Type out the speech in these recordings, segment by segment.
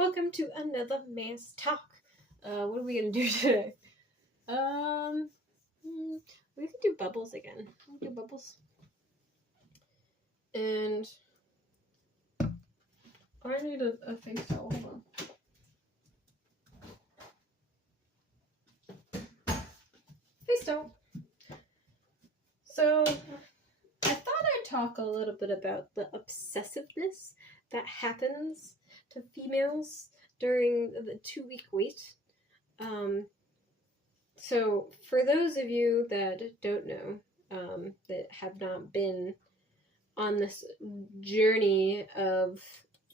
Welcome to another Mass Talk. What are we gonna do today? We can do bubbles again. We can do bubbles. And I need a face towel. Hold on. Face towel. So I thought I'd talk a little bit about the obsessiveness that happens to females during the 2-week wait. So for those of you that don't know, that have not been on this journey of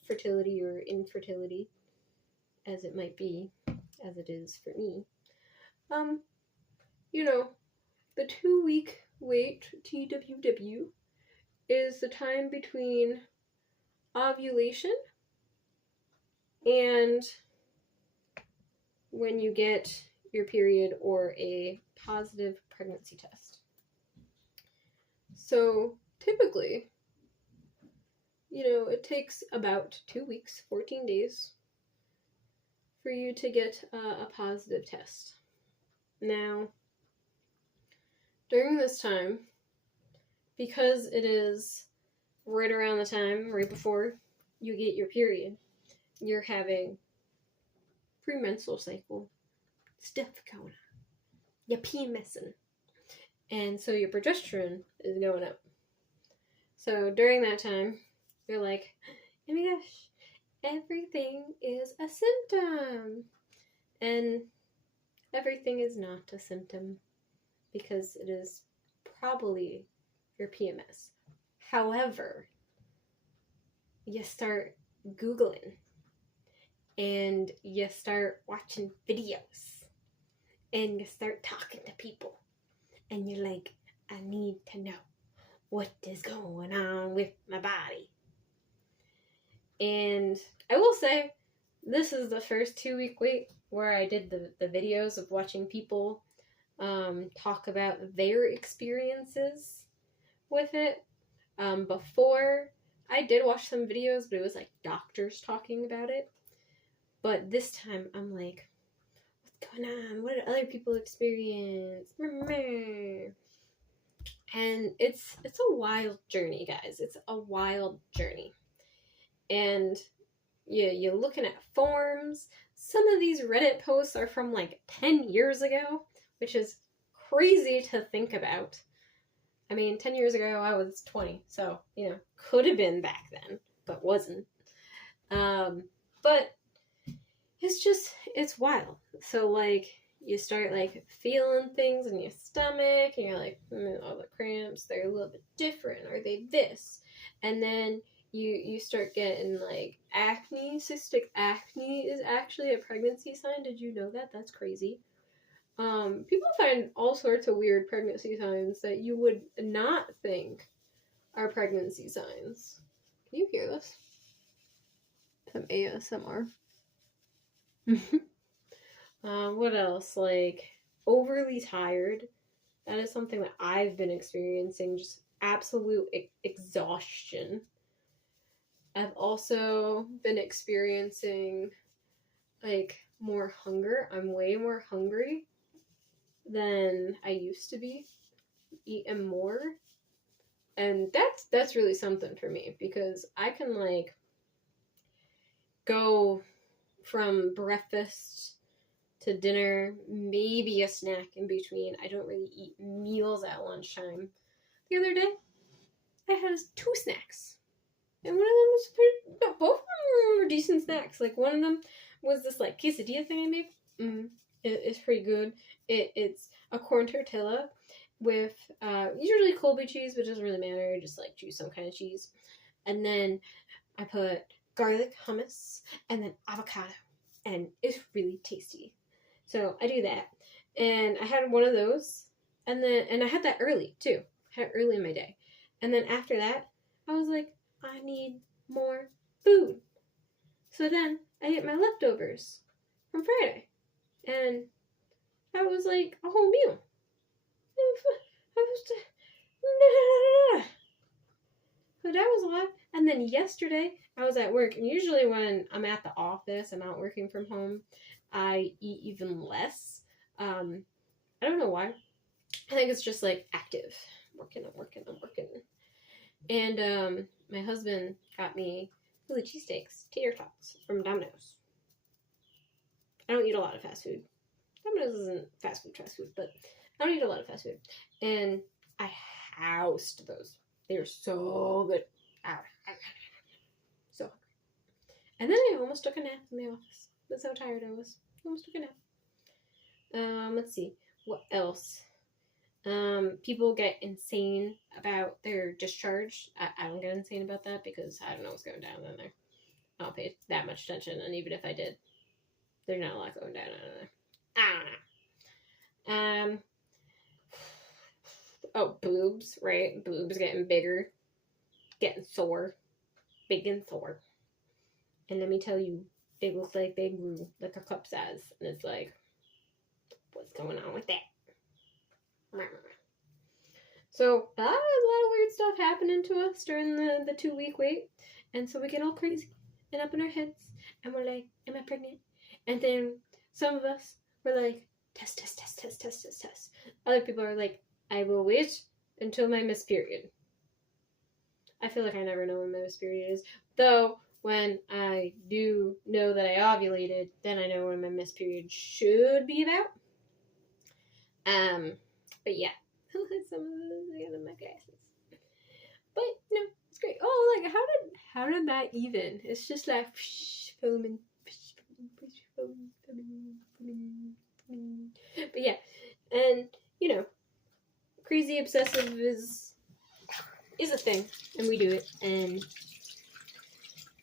fertility or infertility, as it might be, as it is for me, the 2-week wait, TWW, is the time between ovulation and when you get your period or a positive pregnancy test. So typically, it takes about 2 weeks, 14 days, for you to get a positive test. Now, during this time, because it is right around the time, right before you get your period, you're having premenstrual cycle stuff going on. You're PMSing. And so your progesterone is going up. So during that time, you're like, oh my gosh, everything is a symptom. And everything is not a symptom because it is probably your PMS. However, you start Googling and you start watching videos and you start talking to people and you're like, I need to know what is going on with my body. And I will say, this is the first 2-week wait where I did the videos of watching people talk about their experiences with it. Before, I did watch some videos, but it was like doctors talking about it. But this time, I'm like, what's going on? What did other people experience? And it's a wild journey, guys. It's a wild journey. And you're looking at forms. Some of these Reddit posts are from like 10 years ago, which is crazy to think about. I mean, 10 years ago, I was 20, so, could have been back then, but wasn't. But it's wild. So, like, you start, like, feeling things in your stomach, and you're like, all the cramps, they're a little bit different. Are they this? And then you start getting, like, acne. Cystic acne is actually a pregnancy sign. Did you know that? That's crazy. People find all sorts of weird pregnancy signs that you would not think are pregnancy signs. Can you hear this? Some ASMR. What else? Like, overly tired. That is something that I've been experiencing, just absolute exhaustion. I've also been experiencing, like, more hunger. I'm way more hungry than I used to be, eating more. And that's really something for me, because I can, like, go from breakfast to dinner, maybe a snack in between. I don't really eat meals at lunchtime. The other day, I had 2 snacks. And one of them was both of them were decent snacks. Like, one of them was this, like, quesadilla thing I make. It's pretty good. It's a corn tortilla with usually Colby cheese, but it doesn't really matter. Just, like, choose some kind of cheese. And then I put garlic hummus and then avocado. And it's really tasty. So I do that. And I had one of those. And I had that early, too. I had it early in my day. And then after that, I was like, I need more food. So then I ate my leftovers from Friday. And that was like a whole meal. So that was a lot. And then yesterday, I was at work, and usually when I'm at the office, I'm out working from home, I eat even less. I don't know why. I think it's just like active. I'm working. And my husband got me Philly cheesesteaks, tater tots from Domino's. I don't eat a lot of fast food. Domino's isn't fast food, but I don't eat a lot of fast food. And I housed those. They were so good. So hungry. And then I almost took a nap in the office. That's how tired I was. I almost took a nap. Let's see. What else? People get insane about their discharge. I don't get insane about that because I don't know what's going down in there. I don't pay that much attention, and even if I did, there's not a lot going down in there. I don't know. Oh, boobs, right? Boobs getting bigger, getting sore, big and sore. And let me tell you, they look like they grew like a cup size, and it's like, what's going on with that? So a lot of weird stuff happening to us during the 2-week wait, and so we get all crazy and up in our heads, and we're like, am I pregnant? And then some of us were like, test. Other people are like, I will wait until my missed period. I feel like I never know when my missed period is, though. When I do know that I ovulated, then I know when my missed period should be about. But yeah. Some of those I got in my glasses. But no, it's great. Oh, like how did that even? It's just like foaming. But yeah, and you know, crazy obsessive is a thing, and we do it, and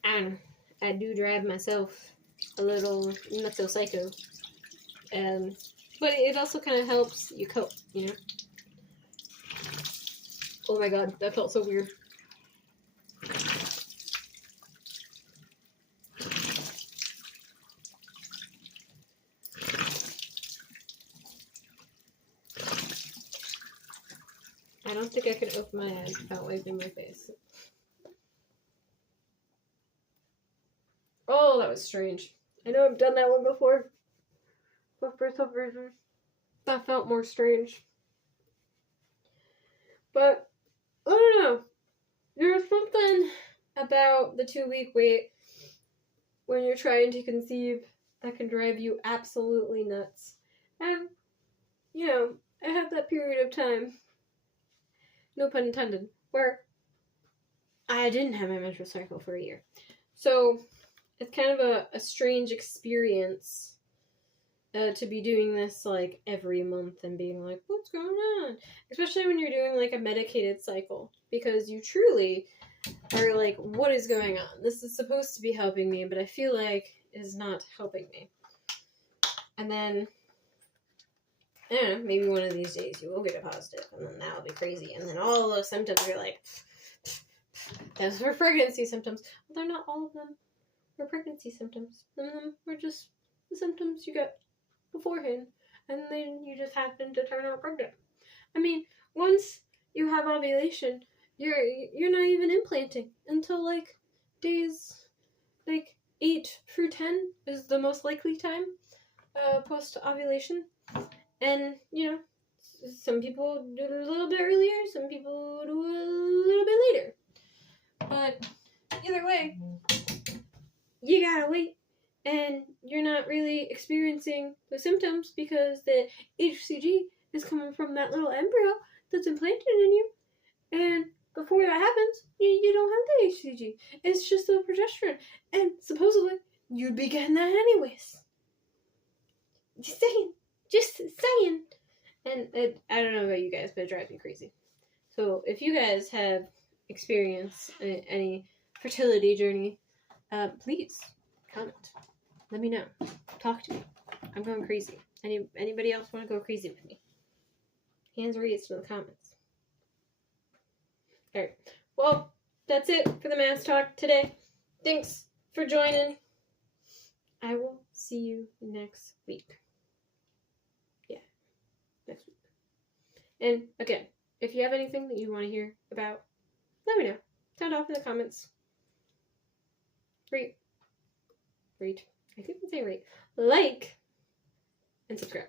I don't know, I do drive myself a little not so psycho. But it also kind of helps you cope, you know. Oh my god, that felt so weird. I don't think I could open my eyes without wiping my face. Oh, that was strange. I know I've done that one before, but for some reason, that felt more strange. But, I don't know. There's something about the 2-week wait when you're trying to conceive that can drive you absolutely nuts. And, you know, I had that period of time, no pun intended, where I didn't have my menstrual cycle for a year. So, it's kind of a strange experience to be doing this like every month and being like, what's going on? Especially when you're doing like a medicated cycle, because you truly are like, what is going on? This is supposed to be helping me, but I feel like it is not helping me. And then, I don't know, maybe one of these days you will get a positive, and then that'll be crazy. And then all those symptoms are like, those were pregnancy symptoms. Well, they're not all of them were pregnancy symptoms. Some of them were just the symptoms you get beforehand, and then you just happen to turn out pregnant. I mean, once you have ovulation, you're not even implanting until like days like 8 through 10 is the most likely time post ovulation. And you know, some people do it a little bit earlier, some people do it a little bit later. But either way, you gotta wait. And you're not really experiencing the symptoms because the HCG is coming from that little embryo that's implanted in you. And before that happens, you don't have the HCG. It's just the progesterone. And supposedly, you'd be getting that anyways. Just saying. And I don't know about you guys, but it drives me crazy. So if you guys have experienced any fertility journey, please comment. Let me know. Talk to me. I'm going crazy. Anybody else want to go crazy with me? Hands raised in the comments. Alright. Well, that's it for the Mass Talk today. Thanks for joining. I will see you next week. Yeah. Next week. And again, if you have anything that you want to hear about, let me know. Sound off in the comments. rate. I think I'm saying rate. Like and subscribe.